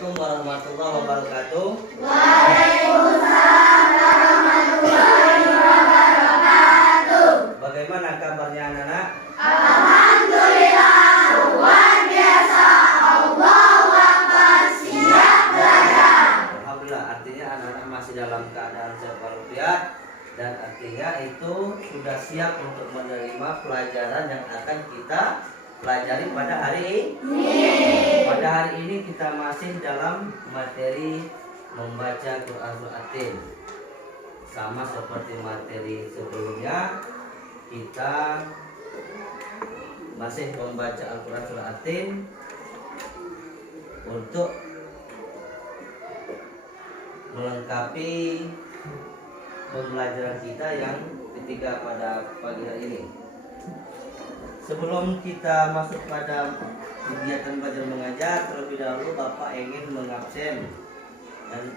Assalamualaikum warahmatullahi wabarakatuh. Waalaikumsalam warahmatullahi wabarakatuh. Bagaimana kabarnya anak-anak? Alhamdulillah, luar biasa. Allahu Akbar, siap belajar. Alhamdulillah, artinya anak-anak masih dalam keadaan sehat walafiat dan artinya itu sudah siap untuk menerima pelajaran yang akan kita pelajari pada hari ini. Pada hari ini kita masih dalam materi membaca Quran Surah At-Tin. Sama seperti materi sebelumnya, kita masih membaca Al-Quran Surah At-Tin untuk melengkapi pembelajaran kita yang ketiga pada pagi hari ini. Sebelum kita masuk pada kegiatan belajar mengajar, terlebih dahulu Bapak ingin mengabsen dan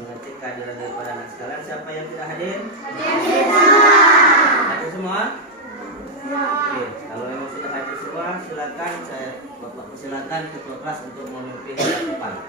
mengecek kehadiran daripada anak sekalian. Siapa yang tidak hadir? Hadir semua? Oke, kalau memang sudah hadir semua, silakan Bapak persilakan ketua kelas untuk memimpin depan.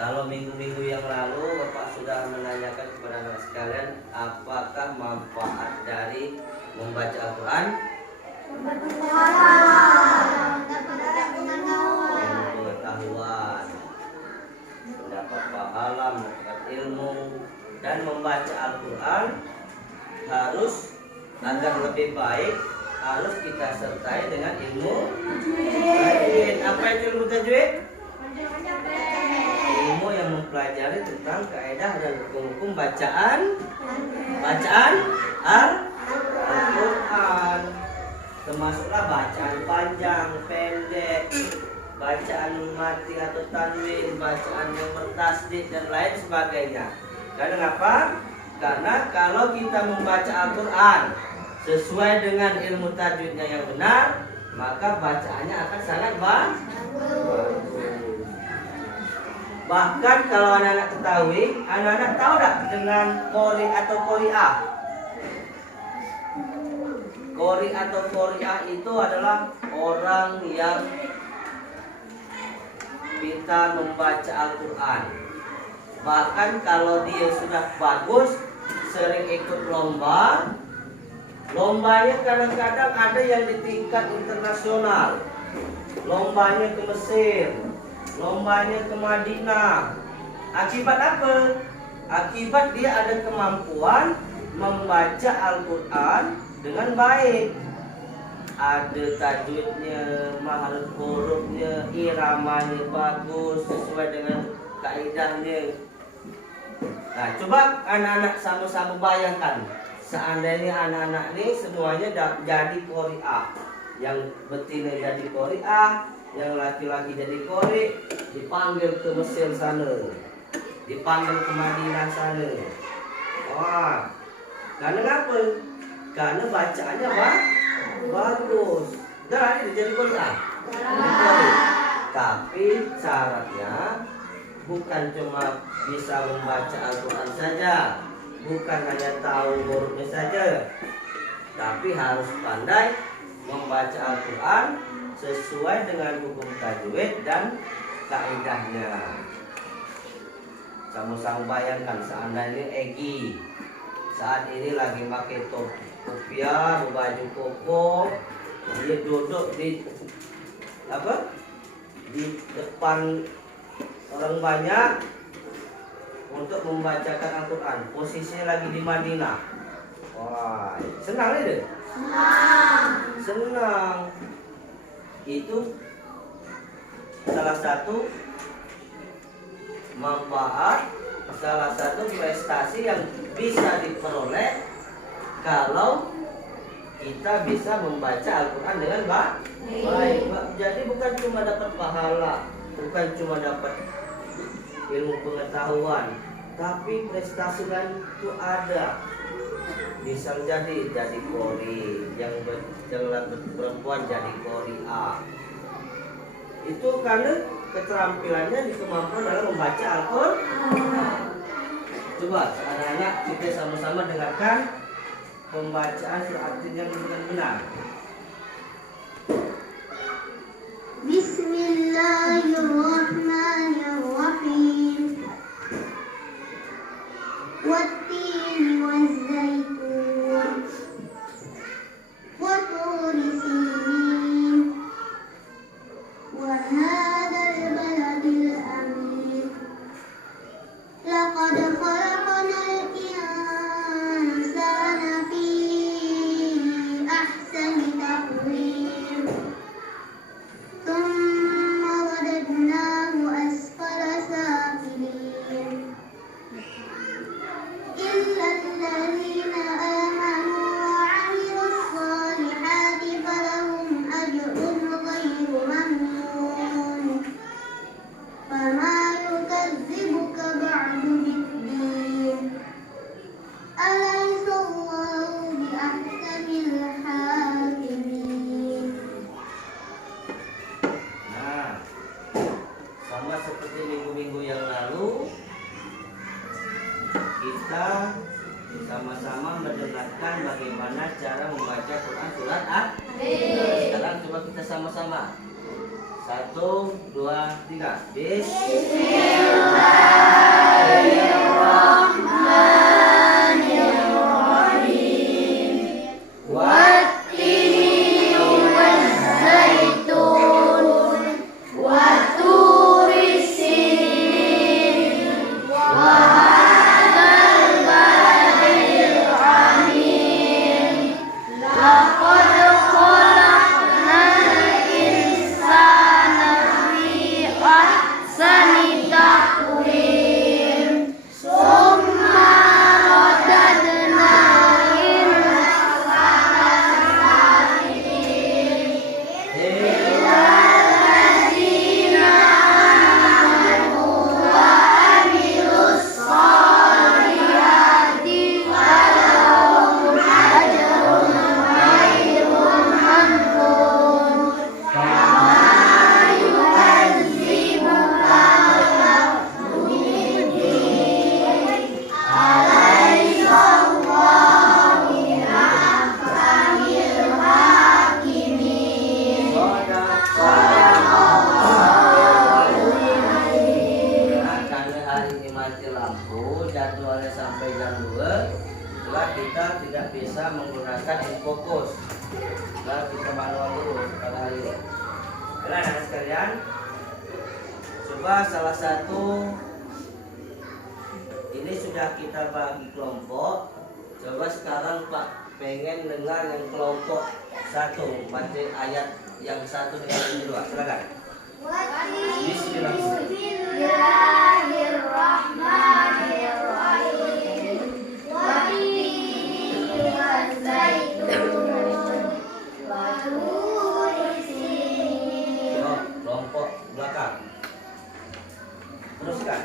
Kalau minggu-minggu yang lalu Bapak sudah menanyakan kepada anak sekalian apakah manfaat dari membaca Al-Quran? Pengetahuan, mendapat pahala, mendapat ilmu, dan membaca Al-Quran harus agar lebih baik harus kita sertai dengan ilmu tajwid. Apa itu ilmu tajwid? Ilmu yang mempelajari tentang kaidah dan hukum-hukum bacaan Al-Quran, termasuklah bacaan panjang, pendek, bacaan mati atau tanwin, bacaan yang bertasdid dan lain sebagainya. Karena apa? Karena kalau kita membaca Al-Quran sesuai dengan ilmu tajwidnya yang benar, maka bacaannya akan sangat bagus. Bahkan kalau anak-anak ketahui, anak-anak tahu tak dengan qori atau qori'ah? Qori atau qori'ah itu adalah orang yang pintar membaca Al-Quran. Bahkan kalau dia sudah bagus, sering ikut lomba. Lombanya kadang-kadang ada yang di tingkat internasional. Lombanya ke Mesir, lombanya ke Madinah. Akibat apa? Akibat dia ada kemampuan membaca Al-Quran dengan baik. Ada tajwidnya, mahraj hurufnya, iramanya bagus sesuai dengan kaidahnya. Nah, coba anak-anak sama-sama bayangkan, seandainya anak-anak ini semuanya jadi qori'ah, yang betina jadi qori'ah, yang laki-laki jadi qori, dipanggil ke Mesir sana, dipanggil ke Madinah sana. Wah, karena apa? Karena bacaannya bagus. Dah jadi qori'ah. Tapi syaratnya bukan cuma bisa membaca Al-Quran saja, bukan hanya tahu hurufnya saja, tapi harus pandai membaca Al-Quran sesuai dengan hukum tajwid dan kaidahnya. Sama-sama bayangkan seandainya Egi saat ini lagi pakai topi, baju koko, dia duduk di di depan orang banyak untuk membacakan Al-Quran. Posisinya lagi di Madinah. Wah, senang itu? Senang. Itu salah satu manfaat, salah satu prestasi yang bisa diperoleh kalau kita bisa membaca Al-Quran dengan baik. Jadi bukan cuma dapat pahala, bukan cuma dapat ilmu pengetahuan, tapi prestasi lain itu ada. Bisa jadi qori, yang perempuan jadi qori A. Itu karena keterampilannya di kemampuan dalam membaca Al-Quran. Coba anak-anak kita sama-sama dengarkan pembacaan surat yang dengan benar. Bismillahirrahmanirrahim. Wattini wazzaitun wa turi sinin wa hadzal baladil amin. Laqad khalaqnal insana fi ahsani taqwim. Thumma radadnahu asfala safilin. إلا الذين آمنوا وعملوا الصالحات فلهم أجر غير ممنون. فما يكذبك بعد بالدين. أليس الله بأحكم الحاكمين. Nah, sama seperti minggu-minggu yang lalu, kita sama-sama mendengarkan bagaimana cara membaca Quran surat Al-Alaq. Sekarang coba kita sama-sama. 1, 2, 3. Bismillahirrahmanirrahim. Wattini wazzaitun wa turi sinin wa jadwalnya sampai jam 2, setelah kita tidak bisa menggunakan infokus, setelah kita manual dulu pada hari ini. Baiklah anak sekalian, coba salah satu ini sudah kita bagi kelompok. Coba sekarang Pak pengen dengar yang kelompok 1 baca ayat yang 1 dengan yang 2. Silakan. Bismillahirrahmanirrahim. Wattini wazzaitun wa turi sinin. Kelompok belakang. Teruskan.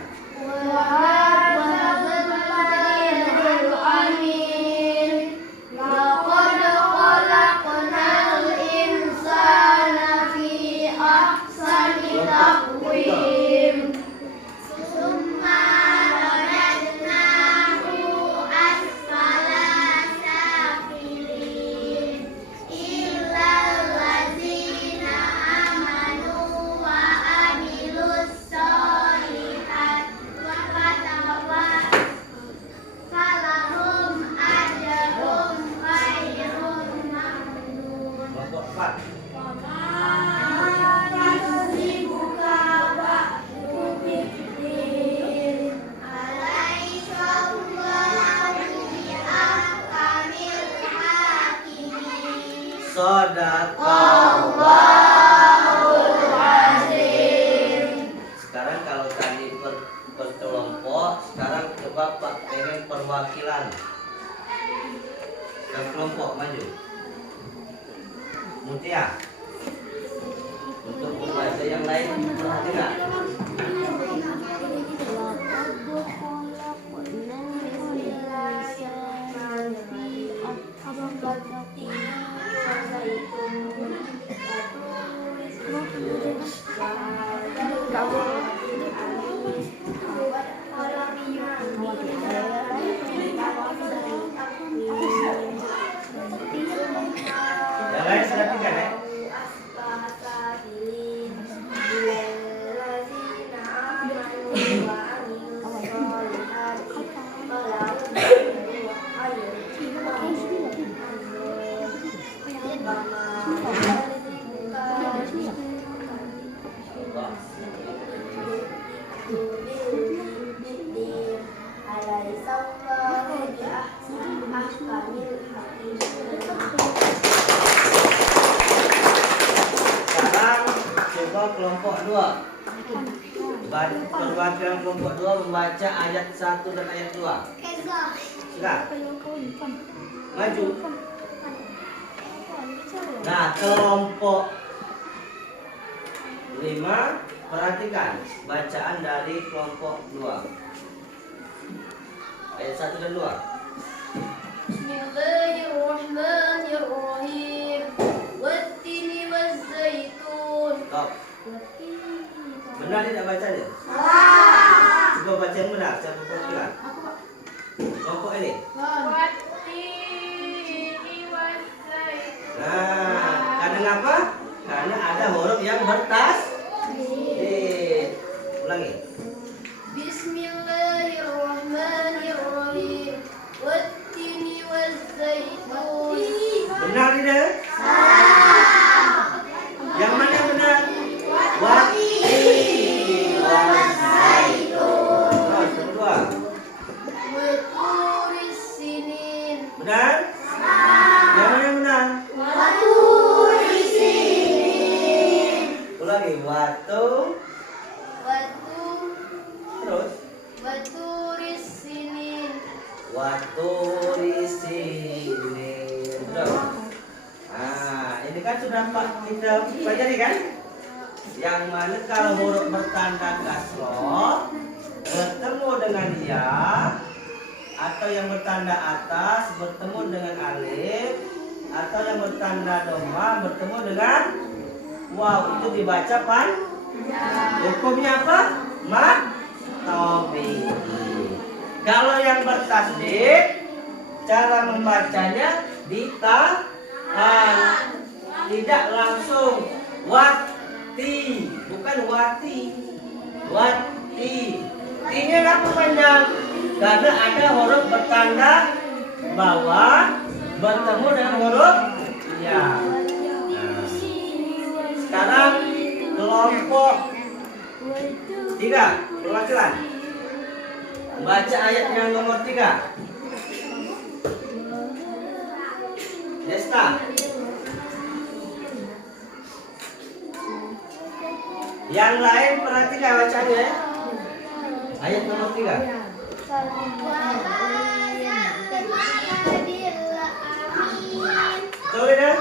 silakan. Ke kelompok maju. Mutia. Untuk membaca yang lain perhatikan. Yang lain perhatikan ya. Sekarang coba kelompok 2. Perwakilan kelompok 2 membaca ayat 1 dan ayat 2. Silakan. Maju. Nah, kelompok 5 perhatikan bacaan dari kelompok 2. Ayat 1 dan 2. Bismillahirrahmanirrahim. Wattini wazzaitun. Stop. Benar tidak bacanya? Coba baca yang benar, saya perhatikan. Kelompok ini. Nah, karena apa? Karena ada huruf yang bertasdid. Ulangi. Bismillahirrahmanirrahim. Wattini wazzaitun. Benar tidak? Yang mana yang benar? Wattini wazzaitun. Terus kedua. Waturis sinin. Benar? Yang mana yang benar? Waturis sinin. Ulangi. Watu. Terus. Waturis sinin. Waturisinin. Nah, ini kan sudah kita pelajari kan? Yang mana kalau huruf bertanda kasroh bertemu dengan ya, atau yang bertanda atas bertemu dengan alif, atau yang bertanda dhamma bertemu dengan waw, itu dibaca pan. Hukumnya apa? Mat tabi'i. Kalau yang bertasdid, cara membacanya ditahan, tidak langsung wati, bukan wati, wati. T-nya kenapa panjang? Karena ada huruf bertanda bawah bertemu dengan huruf ya. Nah, sekarang kelompok 3 perwakilan. Baca ayat yang nomor 3. Desta. Yang lain perhatikan bacanya ya. Ayat nomor 3. Betul ya?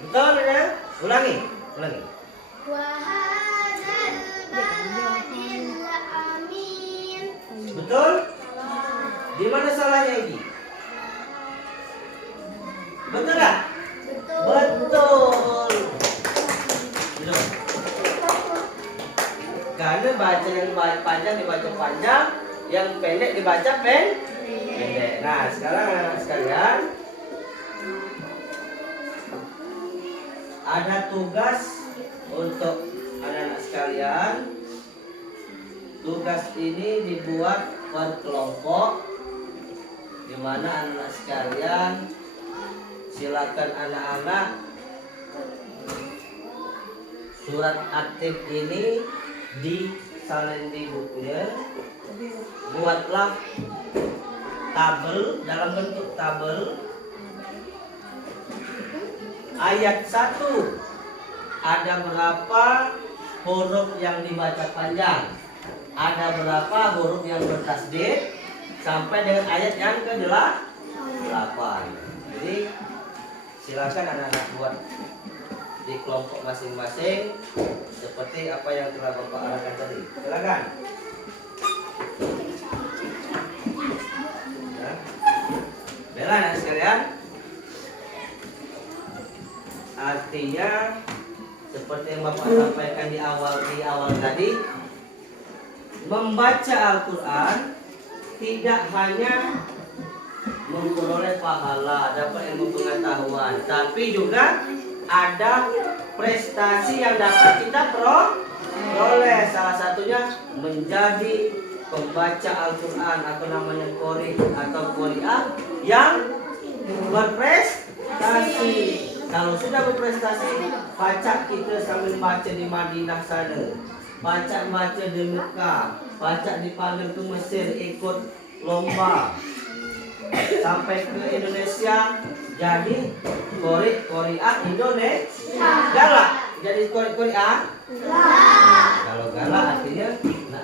Betul ya? Ulangi. Betul? Di mana salahnya ini? Betul tak? Betul. Karena baca yang panjang dibaca panjang, yang pendek dibaca pendek. Nah, sekarang anak-anak sekalian, ada tugas untuk anak-anak sekalian. Tugas ini dibuat per kelompok, di mana anak-anak sekalian silakan anak-anak surat aktif ini disalin di bukunya, buatlah tabel dalam bentuk tabel. Ayat 1 ada berapa huruf yang dibaca panjang, ada berapa huruf yang bertasdid, sampai dengan ayat yang ke-8. Jadi silakan anak-anak buat di kelompok masing-masing seperti apa yang telah Bapak arahkan tadi. Silakan. Ya. Bela anak sekalian. Artinya seperti yang Bapak sampaikan di awal tadi, membaca Al-Quran tidak hanya memperoleh pahala, dapat ilmu pengetahuan, tapi juga ada prestasi yang dapat kita peroleh. Salah satunya menjadi pembaca Al-Quran atau namanya qori atau qori'ah yang berprestasi. Kalau sudah berprestasi, baca kita sambil baca di Madinah sana, baca di Mekah, baca dipanggil ke Mesir ikut lomba, sampai ke Indonesia jadi qori'ah Indonesia. Galak jadi qori'ah. Kalau galak artinya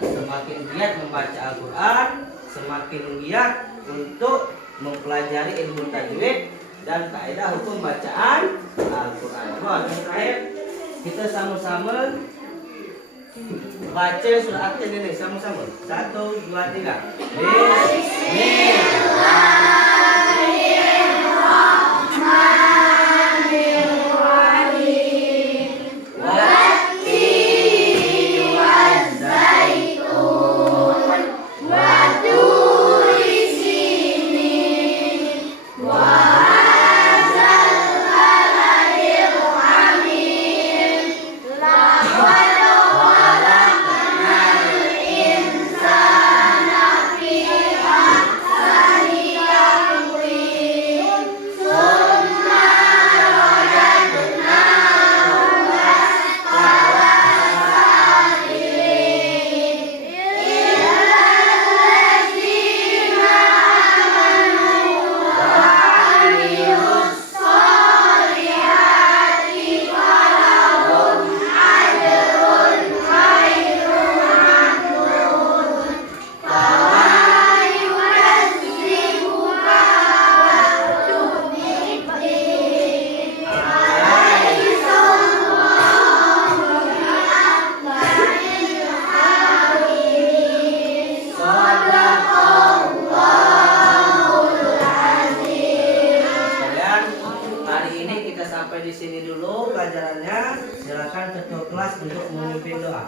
semakin giat membaca Al-Quran, semakin giat untuk mempelajari ilmu tajwid dan kaidah hukum bacaan Al-Quran. Yang terakhir kita sama-sama baca surah At-Tin ini sama-sama. 1, 2, 3. Sampai di sini dulu pelajarannya. Silakan ketua kelas untuk memimpin doa.